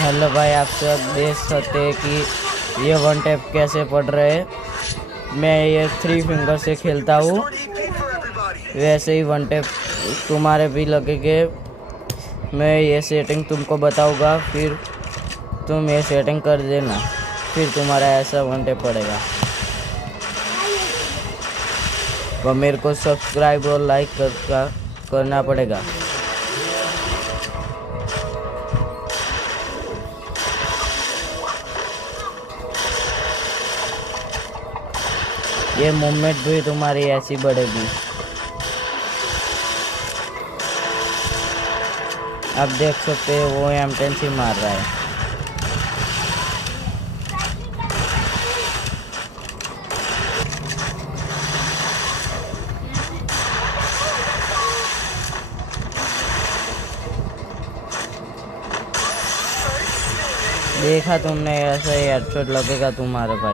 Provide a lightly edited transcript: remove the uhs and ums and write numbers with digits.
Hello भाई, आप सब देख सकते हैं कि ये वन टैप कैसे पड़ रहे हैं। मैं ये 3 फिंगर से खेलता हूँ, वैसे ही वन टैप तुम्हारे भी लगेंगे। मैं ये सेटिंग तुमको बताऊंगा, फिर तुम ये सेटिंग कर देना, फिर तुम्हारा ऐसा वन टैप पड़ेगा। और मेरे को सब्सक्राइब और लाइक करना पड़ेगा। ये मूवमेंट भी तुम्हारी ऐसी बढ़ेगी। आप देख सकते हैं वो M10 से मार रहा है। देखा तुमने, ऐसा ही हेडशॉट लगेगा तुम्हारे भाई।